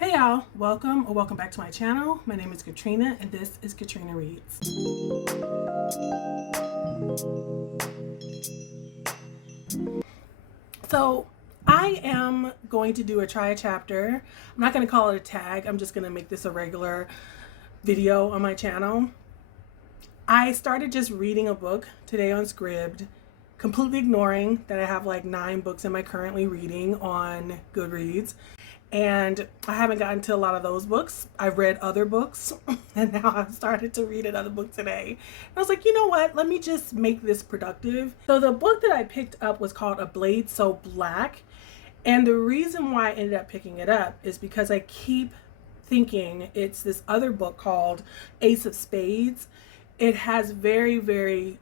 Hey y'all, welcome back to my channel. My name is Katrina and this is Katrina Reads. So I am going to do try a chapter. I'm not going to call it a tag. I'm just going to make this a regular video on my channel. I started just reading a book today on Scribd, completely ignoring that I have like 9 books am I currently reading on Goodreads. And I haven't gotten to a lot of those books. I've read other books and now I've started to read another book today. And I was like, you know what? Let me just make this productive. So the book that I picked up was called A Blade So Black. And the reason why I ended up picking it up is because I keep thinking it's this other book called Ace of Spades. It has very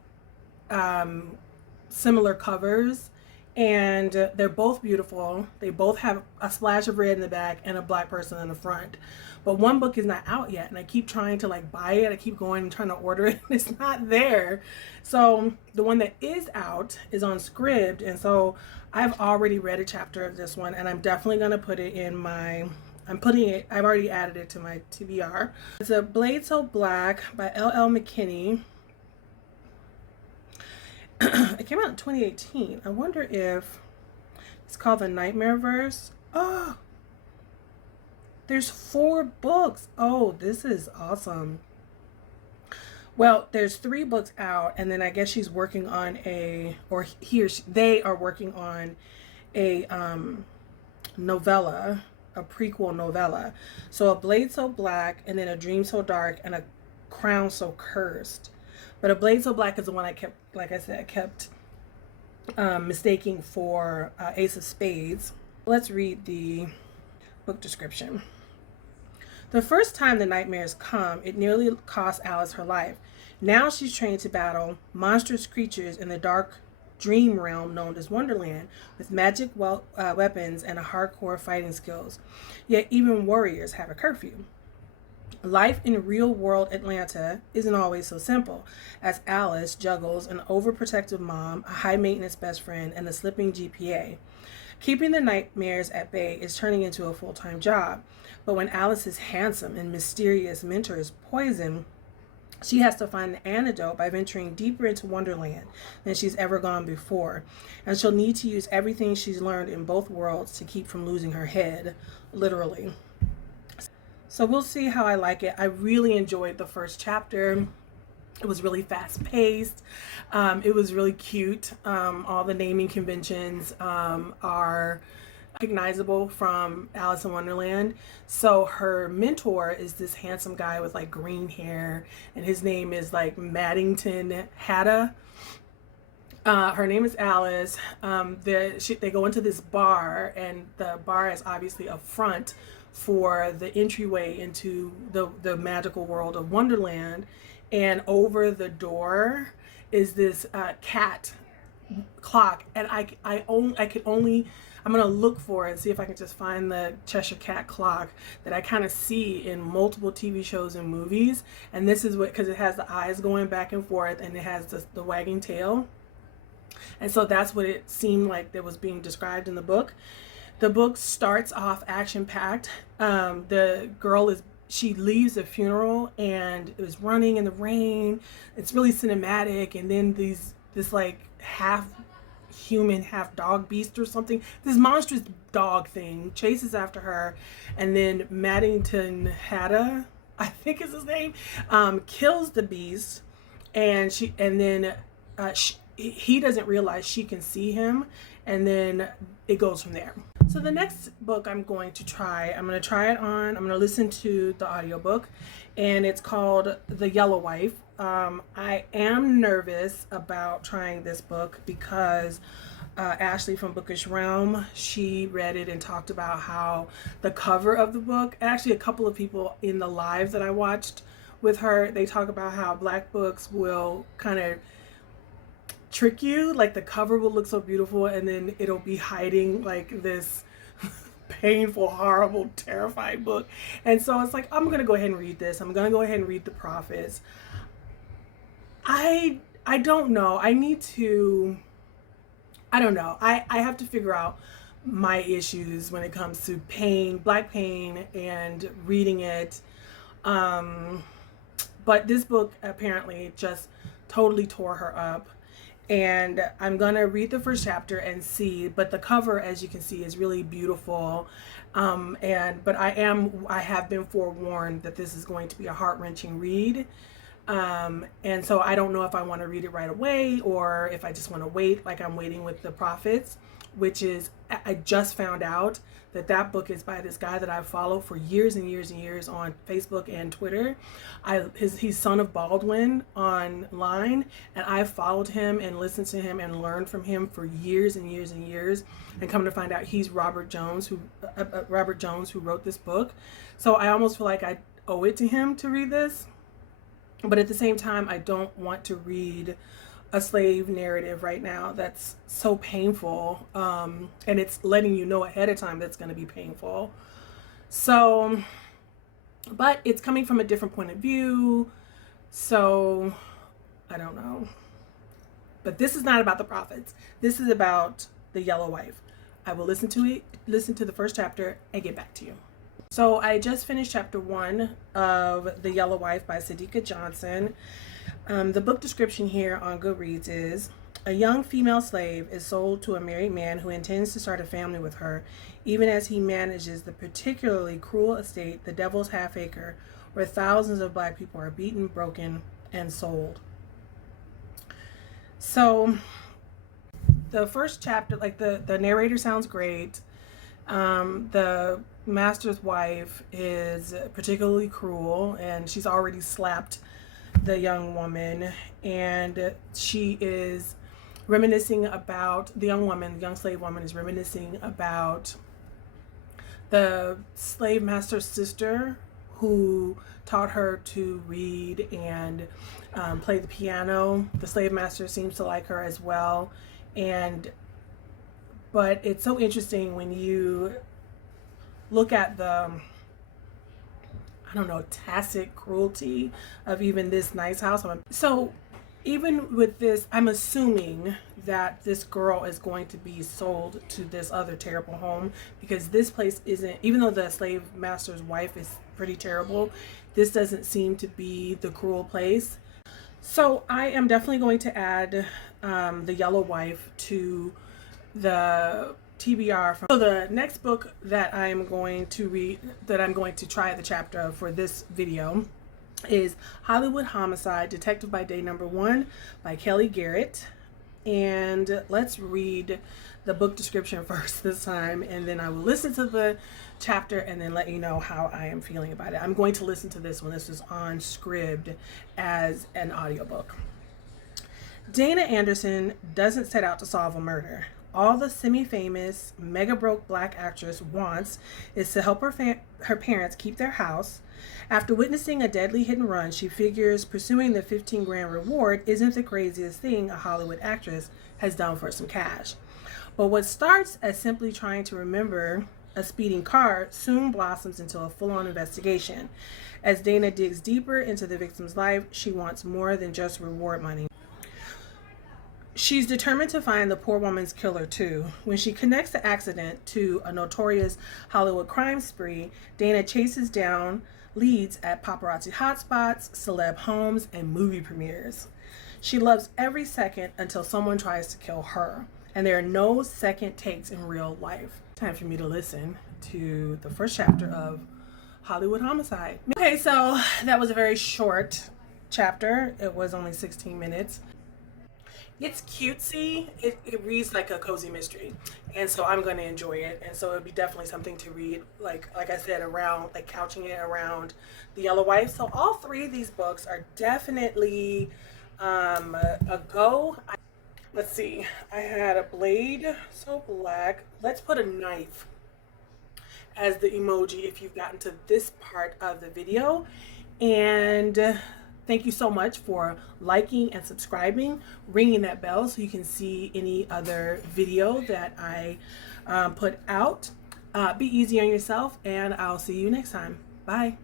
similar covers. And they're both beautiful. They both have a splash of red in the back and a black person in the front. But one book is not out yet, and I keep trying to like buy it. I keep going and trying to order it. It's not there. So the one that is out is on Scribd, and so I've already read a chapter of this one, and I'm definitely gonna put it in my. I've already added it to my TBR. It's A Blade So Black by L.L. McKinney. It came out in 2018. I wonder if it's called The Nightmare Verse. Oh, there's 4 books. Oh, this is awesome. Well, there's 3 books out, and then I guess she's working on they are working on a novella, a prequel novella. So A Blade So Black, and then A Dream So Dark, and A Crown So Cursed. But A Blade So Black is the one I kept, like I said, mistaking for Ace of Spades. Let's read the book description. The first time the nightmares come, it nearly cost Alice her life. Now she's trained to battle monstrous creatures in the dark dream realm known as Wonderland, with magic weapons and hardcore fighting skills. Yet even warriors have a curfew. Life in real-world Atlanta isn't always so simple, as Alice juggles an overprotective mom, a high-maintenance best friend, and a slipping GPA. Keeping the nightmares at bay is turning into a full-time job, but when Alice's handsome and mysterious mentor is poisoned, she has to find the antidote by venturing deeper into Wonderland than she's ever gone before, and she'll need to use everything she's learned in both worlds to keep from losing her head, literally. So we'll see how I like it. I really enjoyed the first chapter. It was really fast paced. It was really cute. All the naming conventions are recognizable from Alice in Wonderland. So her mentor is this handsome guy with like green hair, and his name is like Maddington Hatta. Her name is Alice. They go into this bar, and the bar is obviously a front for the entryway into the magical world of Wonderland. And over the door is this cat clock, and I'm gonna look for it and see if I can just find the Cheshire Cat clock that I kind of see in multiple TV shows and movies. And this is what, because it has the eyes going back and forth and it has the wagging tail, and so that's what it seemed like that was being described in the book. The book starts off action-packed. The girl she leaves a funeral and is running in the rain. It's really cinematic, and then this like half human, half dog beast or something, this monstrous dog thing chases after her, and then Maddington Hatta, I think is his name, kills the beast, and he doesn't realize she can see him, and then it goes from there. So the next book I'm going to listen to the audiobook, and it's called The Yellow Wife. I am nervous about trying this book because Ashley from Bookish Realm, she read it and talked about how the cover of the book, actually a couple of people in the live that I watched with her, they talk about how Black books will kind of trick you, like the cover will look so beautiful and then it'll be hiding like this painful, horrible, terrifying book. And so it's like, I'm gonna go ahead and read this. I'm gonna go ahead and read the prophets. I don't know. I don't know. I have to figure out my issues when it comes to pain, black pain, and reading it. But this book apparently just totally tore her up. And I'm gonna read the first chapter and see, but the cover, as you can see, is really beautiful. But I have been forewarned that this is going to be a heart-wrenching read. And so I don't know if I want to read it right away or if I just want to wait, like I'm waiting with The Prophets, which is, I just found out that that book is by this guy that I've followed for years and years and years on Facebook and Twitter. He's son of Baldwin online, and I've followed him and listened to him and learned from him for years and years and years. And come to find out, he's Robert Jones, who wrote this book. So I almost feel like I owe it to him to read this. But at the same time, I don't want to read a slave narrative right now that's so painful, and it's letting you know ahead of time that's going to be painful. So, but it's coming from a different point of view, so I don't know. But this is not about The Prophets. This is about The Yellow Wife. I will listen to the first chapter, and get back to you. So I just finished chapter 1 of The Yellow Wife by Sadika Johnson. The book description here on Goodreads is: a young female slave is sold to a married man who intends to start a family with her, even as he manages the particularly cruel estate, the Devil's Half Acre, where thousands of black people are beaten, broken, and sold. So the first chapter, like the narrator sounds great. The master's wife is particularly cruel, and she's already slapped the young woman, and she is reminiscing about the young slave woman is reminiscing about the slave master's sister who taught her to read and play the piano. The slave master seems to like her as well. But it's so interesting when you look at the, I don't know, tacit cruelty of even this nice house. So even with this, I'm assuming that this girl is going to be sold to this other terrible home, because this place isn't, even though the slave master's wife is pretty terrible, this doesn't seem to be the cruel place. So I am definitely going to add The Yellow Wife to the TBR. So the next book that I'm going to read, that I'm going to try the chapter of for this video, is Hollywood Homicide, Detective by Day Number 1 by Kelly Garrett. And let's read the book description first this time, and then I will listen to the chapter and then let you know how I am feeling about it. I'm going to listen to this when this is on Scribd as an audiobook. Dana Anderson doesn't set out to solve a murder. All the semi-famous, mega-broke black actress wants is to help her parents keep their house. After witnessing a deadly hit and run, she figures pursuing the 15 grand reward isn't the craziest thing a Hollywood actress has done for some cash. But what starts as simply trying to remember a speeding car soon blossoms into a full-on investigation. As Dana digs deeper into the victim's life, she wants more than just reward money. She's determined to find the poor woman's killer too. When she connects the accident to a notorious Hollywood crime spree, Dana chases down leads at paparazzi hotspots, celeb homes, and movie premieres. She loves every second until someone tries to kill her, and there are no second takes in real life. Time for me to listen to the first chapter of Hollywood Homicide. Okay, so that was a very short chapter. It was only 16 minutes. It's cutesy. It reads like a cozy mystery, and so I'm going to enjoy it. And so it'd be definitely something to read, like I said, around, like couching it around The Yellow Wife. So all three of these books are definitely a go. Let's see. I had a blade, so black. Let's put a knife as the emoji if you've gotten to this part of the video. And thank you so much for liking and subscribing, ringing that bell so you can see any other video that I put out. Be easy on yourself, and I'll see you next time. Bye.